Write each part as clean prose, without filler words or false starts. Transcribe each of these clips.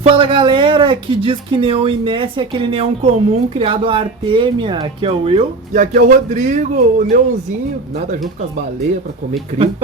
Fala galera, que diz que neon inércia é aquele neon comum criado a Artemia, aqui é o Will. E aqui é o Rodrigo, o neonzinho, nada junto com as baleias pra comer crio.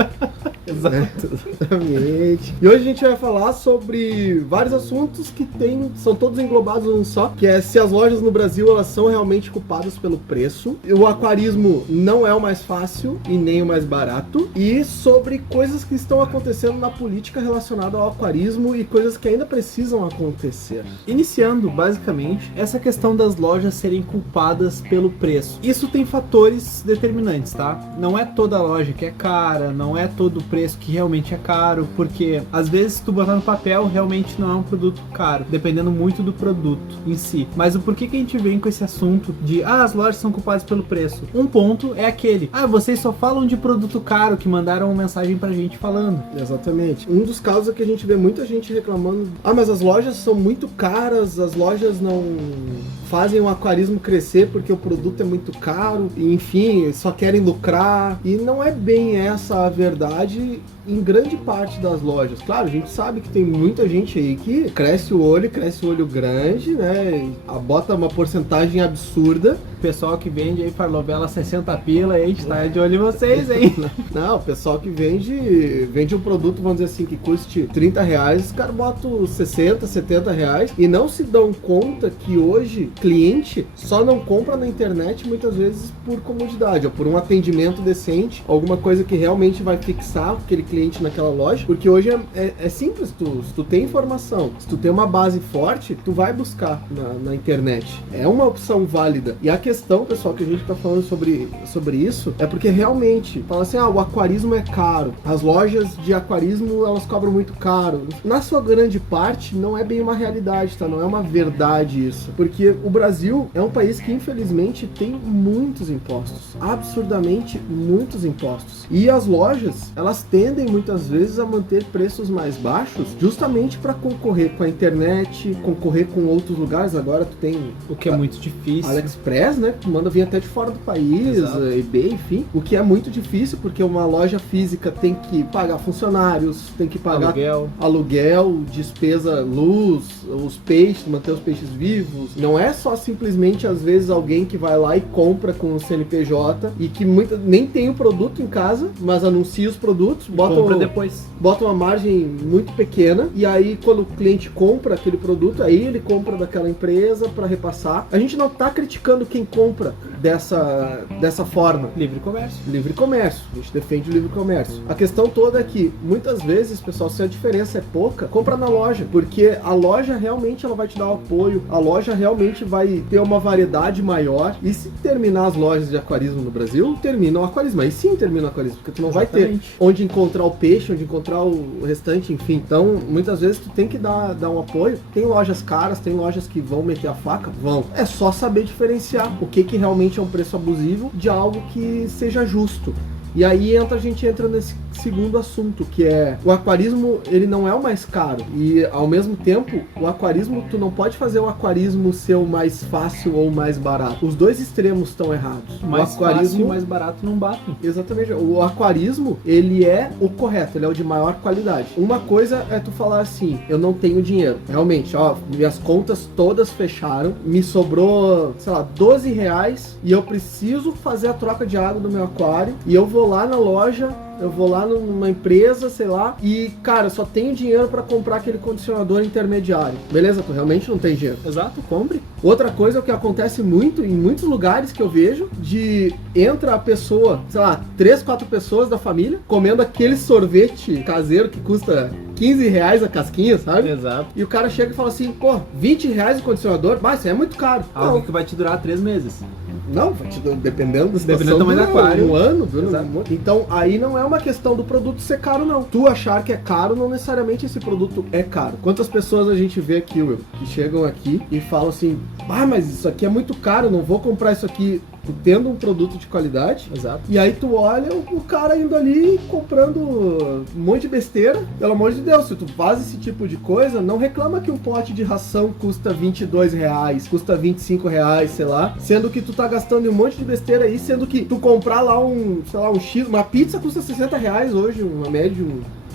Exato. Exatamente. E hoje a gente vai falar sobre vários assuntos que são todos englobados num só, que é se as lojas no Brasil elas são realmente culpadas pelo preço, o aquarismo não é o mais fácil e nem o mais barato, e sobre coisas que estão acontecendo na política relacionada ao aquarismo e coisas que ainda precisam acontecer. Iniciando, basicamente, essa questão das lojas serem culpadas pelo preço. Isso tem fatores determinantes, tá? Não é toda loja que é cara, não é todo o preço que realmente é caro, porque às vezes se tu botar no papel, realmente não é um produto caro, dependendo muito do produto em si. Mas o porquê que a gente vem com esse assunto de, as lojas são culpadas pelo preço? Um ponto é aquele, vocês só falam de produto caro, que mandaram uma mensagem pra gente falando. Exatamente. Um dos casos é que a gente vê muita gente reclamando, mas as lojas são muito caras, as lojas não fazem o aquarismo crescer porque o produto é muito caro, e, enfim, só querem lucrar, e não é bem essa a verdade em grande parte das lojas. Claro, a gente sabe que tem muita gente aí que cresce o olho grande, né, bota uma porcentagem absurda. O pessoal que vende aí Farlovela 60 pila, a gente tá de olho em vocês, hein? Não, o pessoal que vende um produto, vamos dizer assim, que custe 30 reais, os caras botam 60, 70 reais e não se dão conta que hoje cliente só não compra na internet muitas vezes por comodidade, ou por um atendimento decente, alguma coisa que realmente vai fixar aquele cliente naquela loja, porque hoje é simples, se tu tem informação, se tu tem uma base forte, tu vai buscar na internet. É uma opção válida. E a questão, pessoal, que a gente tá falando sobre isso, é porque realmente, fala assim, o aquarismo é caro, as lojas de aquarismo, elas cobram muito caro. Na sua grande parte, não é bem uma realidade, tá? Não é uma verdade isso. Porque o Brasil é um país que, infelizmente, tem muitos impostos. Absurdamente muitos impostos. E as lojas, elas tendem muitas vezes a manter preços mais baixos, justamente para concorrer com a internet, concorrer com outros lugares. Agora tu tem... O que é muito difícil. AliExpress, né? Tu manda vir até de fora do país, eBay, enfim. O que é muito difícil, porque uma loja física tem que pagar funcionários, tem que pagar aluguel, despesa, luz, os peixes, manter os peixes vivos. Não é só simplesmente, às vezes, alguém que vai lá e compra com o CNPJ e que nem tem o produto em casa, mas anuncia os produtos, compra depois. Bota uma margem muito pequena, e aí quando o cliente compra aquele produto, aí ele compra daquela empresa para repassar. A gente não tá criticando quem compra dessa forma. Livre comércio. Livre comércio. A gente defende o livre comércio. A questão toda é que, muitas vezes, pessoal, se a diferença é pouca, compra na loja, porque a loja realmente ela vai te dar o apoio, a loja realmente vai ter uma variedade maior, e se terminar as lojas de aquarismo no Brasil, termina o aquarismo. Aí sim termina o aquarismo, porque tu não vai ter onde encontrar o peixe, onde encontrar o restante, enfim. Então, muitas vezes tu tem que dar um apoio. Tem lojas caras, tem lojas que vão meter a faca? Vão. É só saber diferenciar o que realmente é um preço abusivo de algo que seja justo. E aí a gente entra nesse segundo assunto, que é o aquarismo, ele não é o mais caro, e ao mesmo tempo o aquarismo, tu não pode fazer o aquarismo ser o mais fácil ou o mais barato. Os dois extremos estão errados. O mais fácil e o mais barato não batem. Exatamente. O aquarismo, ele é o correto, ele é o de maior qualidade. Uma coisa é tu falar assim, eu não tenho dinheiro. Realmente, minhas contas todas fecharam, me sobrou, sei lá, 12 reais e eu preciso fazer a troca de água do meu aquário, e eu vou lá na loja, eu vou lá numa empresa, sei lá, e, cara, eu só tenho dinheiro pra comprar aquele condicionador intermediário. Beleza, tu realmente não tem dinheiro. Exato, compre. Outra coisa é o que acontece muito, em muitos lugares que eu vejo, entra a pessoa, sei lá, 3, 4 pessoas da família, comendo aquele sorvete caseiro que custa 15 reais a casquinha, sabe? Exato. E o cara chega e fala assim, 20 reais o condicionador? Mas isso é muito caro. Algo que vai te durar 3 meses. Não, dependendo da situação, dependendo do tamanho do aquário. Um ano, viu? Então, aí não é uma questão do produto ser caro, não. Tu achar que é caro, não necessariamente esse produto é caro. Quantas pessoas a gente vê aqui, Will, que chegam aqui e falam assim, mas isso aqui é muito caro, não vou comprar isso aqui. Tu tendo um produto de qualidade, exato. E aí tu olha o cara indo ali comprando um monte de besteira. Pelo amor de Deus, se tu faz esse tipo de coisa, não reclama que um pote de ração custa 22 reais, custa 25 reais, sei lá, sendo que tu tá gastando um monte de besteira aí, sendo que tu comprar lá uma pizza custa 60 reais hoje, uma média,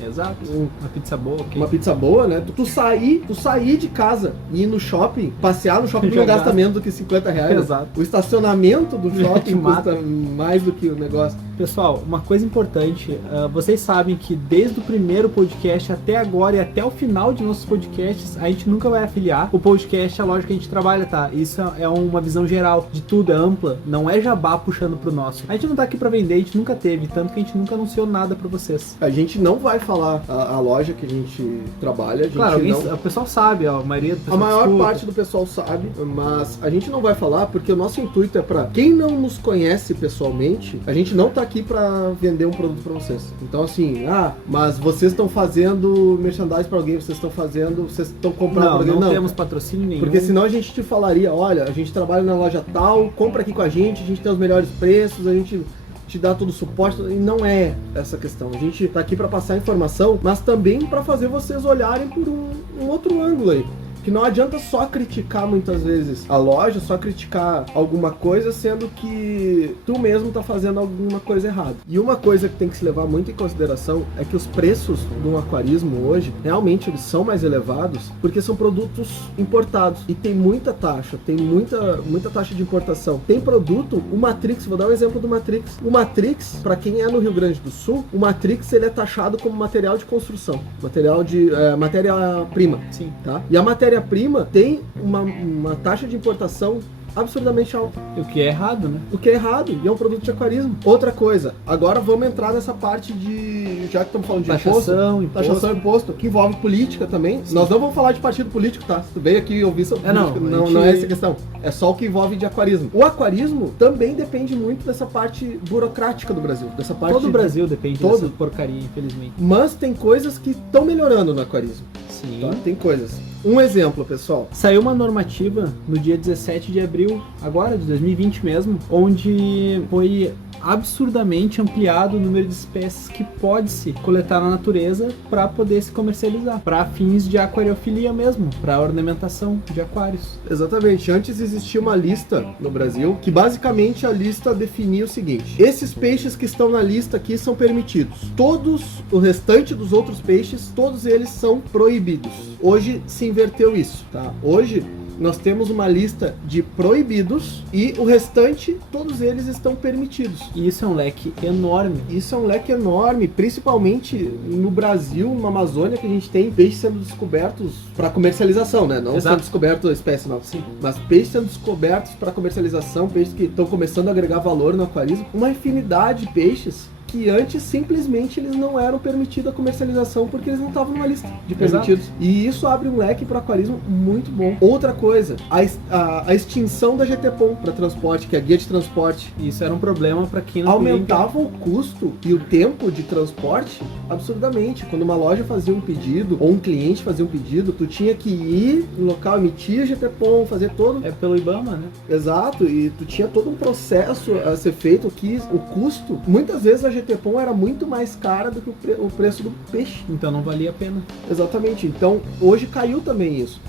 Exato. Uma pizza boa, ok. Uma pizza boa, né? Tu sair de casa e ir no shopping, passear no shopping Já não gasta gasta. menos do que 50 reais. Exato. O estacionamento do shopping mata. custa mais do que o negócio. Pessoal, uma coisa importante, vocês sabem que desde o primeiro podcast até agora e até o final de nossos podcasts, a gente nunca vai afiliar o podcast à loja que a gente trabalha, tá? Isso é uma visão geral de tudo, é ampla, não é jabá puxando pro nosso. A gente não tá aqui pra vender, a gente nunca teve, tanto que a gente nunca anunciou nada pra vocês. A gente não vai falar a loja que a gente trabalha, a gente Claro, não... o pessoal sabe, a maioria do A pessoal maior escuta. parte do pessoal sabe, mas a gente não vai falar porque o nosso intuito é pra quem não nos conhece pessoalmente, a gente não tá aqui pra vender um produto pra vocês. Então assim, mas vocês estão fazendo merchandising pra alguém, vocês estão comprando pra alguém. Não temos patrocínio nenhum. Porque senão a gente te falaria, olha, a gente trabalha na loja tal, compra aqui com a gente tem os melhores preços, a gente te dá todo o suporte, e não é essa questão. A gente tá aqui pra passar informação, mas também pra fazer vocês olharem por um outro ângulo aí. Que não adianta só criticar muitas vezes a loja, só criticar alguma coisa, sendo que tu mesmo tá fazendo alguma coisa errada. E uma coisa que tem que se levar muito em consideração é que os preços do aquarismo hoje, realmente eles são mais elevados, porque são produtos importados. E tem muita taxa, tem muita taxa de importação. Tem produto, o Matrix, vou dar um exemplo do Matrix. O Matrix, para quem é no Rio Grande do Sul, o Matrix ele é taxado como material de construção, matéria-prima. Sim. Tá? E a matéria-prima tem uma taxa de importação absurdamente alta. O que é errado, né? O que é errado, e é um produto de aquarismo. Outra coisa, agora vamos entrar nessa parte de... Já que estamos falando de Taxação, imposto, que envolve política também. Sim. Nós não vamos falar de partido político, tá? Se tu veio aqui ouvir sobre política, não é essa a questão. É só o que envolve de aquarismo. O aquarismo também depende muito dessa parte burocrática do Brasil. Dessa parte todo o Brasil depende dessa porcaria, infelizmente. Mas tem coisas que estão melhorando no aquarismo. Sim. Tá? Tem coisas. Um exemplo, pessoal. Saiu uma normativa no dia 17 de abril, agora, de 2020 mesmo, onde foi absurdamente ampliado o número de espécies que pode-se coletar na natureza para poder se comercializar, para fins de aquariofilia mesmo, para ornamentação de aquários. Exatamente. Antes existia uma lista no Brasil, que basicamente a lista definia o seguinte: esses peixes que estão na lista aqui são permitidos. O restante dos outros peixes, todos eles são proibidos. Hoje se inverteu isso, tá? Hoje nós temos uma lista de proibidos e o restante, todos eles estão permitidos. E isso é um leque enorme. Isso é um leque enorme, principalmente no Brasil, na Amazônia, que a gente tem peixes sendo descobertos para comercialização, né? Não sendo descoberto a espécie nova, sim, mas peixes sendo descobertos para comercialização, peixes que estão começando a agregar valor no aquarismo. Uma infinidade de peixes que antes simplesmente eles não eram permitidos a comercialização porque eles não estavam numa lista de permitidos. Exato. E isso abre um leque para o aquarismo muito bom. Outra coisa, a extinção da GTPOM para transporte, que é a guia de transporte. Isso era um problema para quem não aumentava o custo e o tempo de transporte absurdamente. Quando uma loja fazia um pedido ou um cliente fazia um pedido, tu tinha que ir no local, emitir a GTPOM, fazer todo... É pelo IBAMA, né? Exato, e tu tinha todo um processo a ser feito que o custo, muitas vezes a GTPOM era muito mais cara do que o preço do peixe. Então não valia a pena. Exatamente. Então hoje caiu também isso.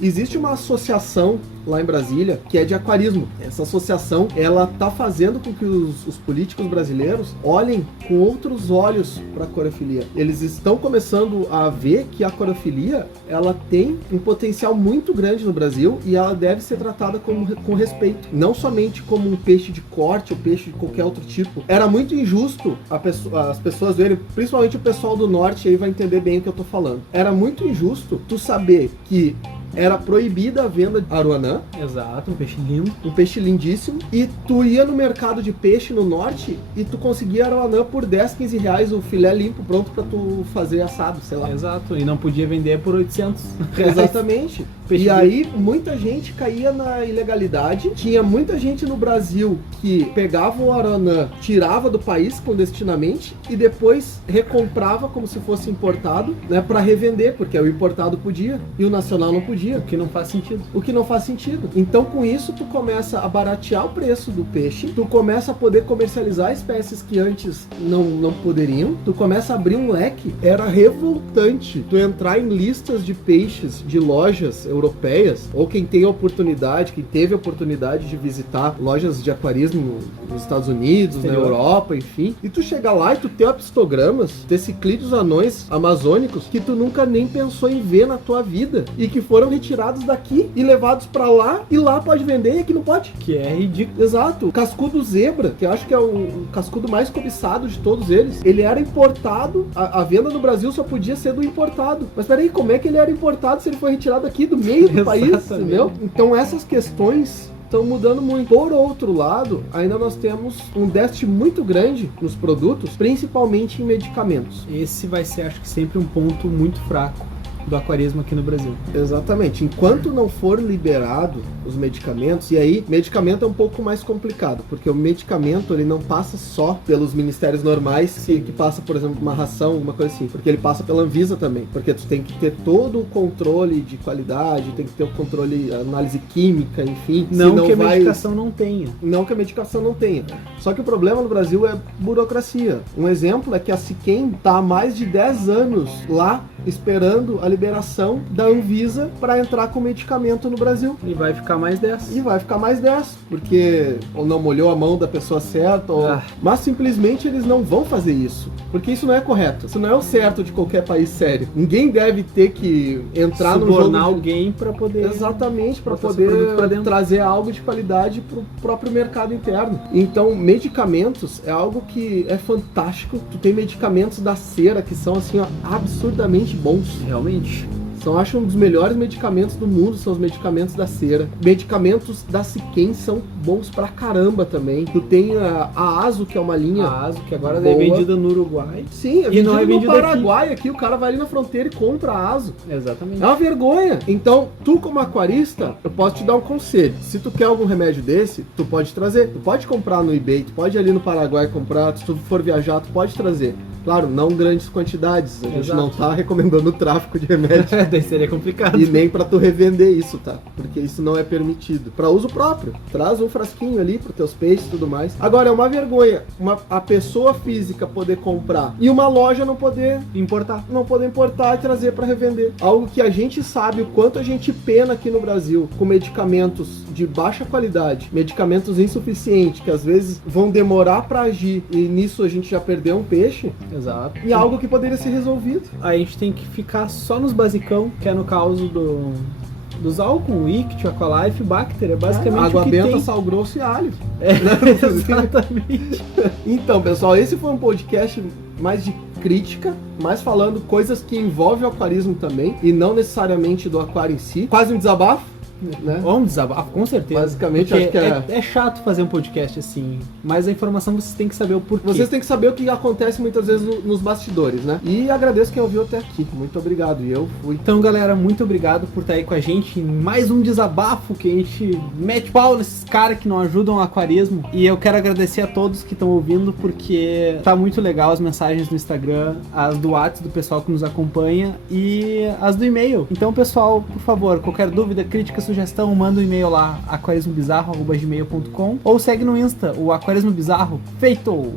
Existe uma associação lá em Brasília que é de aquarismo. Essa associação, ela tá fazendo com que os políticos brasileiros olhem com outros olhos para a aquariofilia. Eles estão começando a ver que a aquariofilia, ela tem um potencial muito grande no Brasil e ela deve ser tratada com respeito. Não somente como um peixe de corte ou peixe de qualquer outro tipo. Era muito injusto as pessoas verem, principalmente o pessoal do norte aí vai entender bem o que eu tô falando. Era muito injusto tu saber que era proibida a venda de aruanã. Exato, um peixe lindo. Um peixe lindíssimo. E tu ia no mercado de peixe no norte e tu conseguia aruanã por 10, 15 reais o filé limpo pronto pra tu fazer assado, sei lá. Exato, e não podia vender por 800. Exatamente. Peixe e aí muita gente caía na ilegalidade. Tinha muita gente no Brasil que pegava o aruanã, tirava do país clandestinamente e depois recomprava como se fosse importado, né, para revender, porque o importado podia e o nacional não podia. dia. O que não faz sentido. O que não faz sentido. Então, com isso, tu começa a baratear o preço do peixe, tu começa a poder comercializar espécies que antes não poderiam, tu começa a abrir um leque. Era revoltante tu entrar em listas de peixes de lojas europeias, ou quem tem a oportunidade, quem teve a oportunidade de visitar lojas de aquarismo nos Estados Unidos, na Europa, enfim, e tu chegar lá e tu ter apsistogramas, ter ciclídeos anões amazônicos que tu nunca nem pensou em ver na tua vida, e que foram retirados daqui e levados pra lá, e lá pode vender e aqui não pode. Que é ridículo. Exato. O cascudo zebra, que eu acho que é o cascudo mais cobiçado de todos eles, ele era importado, a venda no Brasil só podia ser do importado. Mas peraí, como é que ele era importado se ele foi retirado aqui do meio do país, entendeu? Então essas questões estão mudando muito. Por outro lado, ainda nós temos um déficit muito grande nos produtos, principalmente em medicamentos. Esse vai ser, acho que sempre um ponto muito fraco do aquarismo aqui no Brasil. Exatamente. Enquanto não for liberado os medicamentos, e aí medicamento é um pouco mais complicado, porque o medicamento ele não passa só pelos ministérios normais, que passa, por exemplo, uma ração, uma coisa assim, porque ele passa pela Anvisa também, porque tu tem que ter todo o controle de qualidade, tem que ter o controle, análise química, enfim. Não que a medicação não tenha. Não que a medicação não tenha. Só que o problema no Brasil é burocracia. Um exemplo é que a Siquem está há mais de 10 anos lá esperando a liberação da Anvisa para entrar com medicamento no Brasil. E vai ficar mais 10. E vai ficar mais 10, porque ou não molhou a mão da pessoa certa, ou... mas simplesmente eles não vão fazer isso, porque isso não é correto. Isso não é o certo de qualquer país sério. Ninguém deve ter que entrar no jogo... Subornar alguém para poder... Exatamente, para poder trazer algo de qualidade para o próprio mercado interno. Então, medicamentos é algo que é fantástico. Tu tem medicamentos da cera que são, assim, ó, absurdamente bons. Realmente. Então, acho um dos melhores medicamentos do mundo são os medicamentos da cera. Medicamentos da Siquem são bons pra caramba também. Tu tem a Aso, que é uma linha... A Aso, que agora é vendida no Uruguai. Sim, é vendida no Paraguai aqui. O cara vai ali na fronteira e compra a Aso. Exatamente. É uma vergonha. Então, tu como aquarista, eu posso te dar um conselho. Se tu quer algum remédio desse, tu pode trazer. Tu pode comprar no eBay, tu pode ir ali no Paraguai comprar. Se tu for viajar, tu pode trazer. Claro, não grandes quantidades. A gente não tá recomendando o tráfico de remédio. Daí seria complicado. E nem pra tu revender isso, tá? Porque isso não é permitido. Pra uso próprio. Traz um frasquinho ali pros teus peixes e tudo mais. Agora, é uma vergonha a pessoa física poder comprar e uma loja não poder importar. Não poder importar e trazer pra revender. Algo que a gente sabe o quanto a gente pena aqui no Brasil com medicamentos de baixa qualidade, medicamentos insuficientes, que às vezes vão demorar pra agir e nisso a gente já perdeu um peixe. Exato. E algo que poderia ser resolvido. Aí a gente tem que ficar só nos basicão, que é no caso dos álcool, Ict, Aqualife, Bacter, é basicamente água o que benta, tem. sal grosso e alho. Exatamente. Então, pessoal, esse foi um podcast mais de crítica, mais falando coisas que envolvem o aquarismo também, e não necessariamente do aquário em si. Quase um desabafo. Né? Vamos desabafar, com certeza. Basicamente, acho que é chato fazer um podcast assim, mas a informação vocês têm que saber o porquê. Vocês têm que saber o que acontece muitas vezes nos bastidores, né? E agradeço quem ouviu até aqui. Muito obrigado. E eu fui. Então, galera, muito obrigado por estar aí com a gente em mais um desabafo que a gente mete pau nesses caras que não ajudam o aquarismo. E eu quero agradecer a todos que estão ouvindo, porque tá muito legal as mensagens no Instagram, as do WhatsApp do pessoal que nos acompanha e as do e-mail. Então, pessoal, por favor, qualquer dúvida, crítica, sugestão, manda um e-mail lá, aquarismobizarro@gmail.com, ou segue no Insta, o Aquarismo Bizarro. Feito!